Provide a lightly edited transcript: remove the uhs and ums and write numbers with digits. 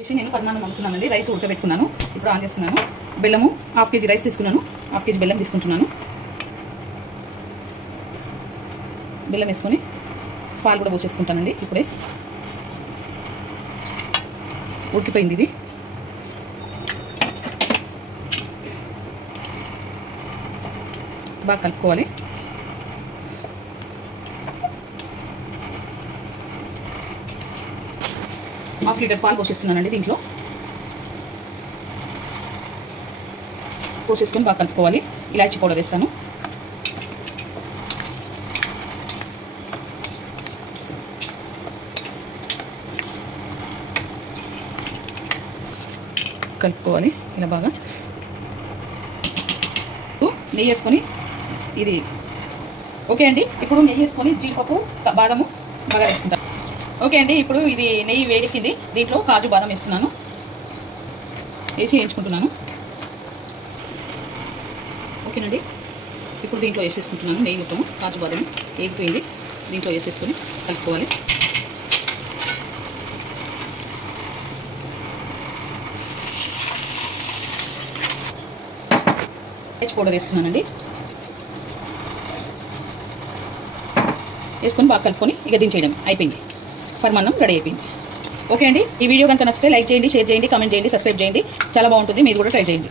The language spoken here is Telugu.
నేను పద్నాలుగు అమ్ముతున్నానండి. రైస్ ఉడకబెట్టుకున్నాను. ఇప్పుడు ఆన్ చేస్తున్నాను. బెల్లము 1/2 kg రైస్ తీసుకున్నాను. 1/2 kg బెల్లం తీసుకుంటున్నాను. బెల్లం వేసుకొని పాలు కూడా పోసేసుకుంటానండి. ఇప్పుడే ఉడికిపోయింది. ఇది బాగా కలుపుకోవాలి. హాఫ్ లీటర్ పాలు పోసేస్తున్నానండి. దీంట్లో పోసేసుకొని బాగా కలుపుకోవాలి. ఇలాచీ పౌడర్ వేస్తాను. కలుపుకోవాలి ఇలా బాగా. నెయ్యి వేసుకొని ఇది ఓకే అండి. ఇప్పుడు నెయ్యి వేసుకొని జీడిపప్పు బాదము బాగా వేసుకుంటాను. ఓకే అండి. ఇప్పుడు ఇది నెయ్యి వేడెక్కింది. దీంట్లో కాజు బాదం వేస్తున్నాను. వేసి వేయించుకుంటున్నాను. ఓకేనండి. ఇప్పుడు దీంట్లో వేసేసుకుంటున్నాను. నెయ్యి మొత్తము కాజు బాదం వేగిపోయింది. దీంట్లో వేసేసుకొని కలుపుకోవాలి. పౌడర్ వేస్తున్నానండి. వేసుకొని బాగా కలుపుకొని ఇక దించేయడం అయిపోయింది. పరమాన్నం రెడీ అయిపోయింది. ఓకే అండి. ఈ వీడియో కనుక నచ్చితే లైక్ చేయండి, షేర్ చేయండి, కామెంట్ చేయండి, సబ్స్క్రైబ్ చేయండి. చాలా బాగుంటుంది. మీరు కూడా ట్రై చేయండి.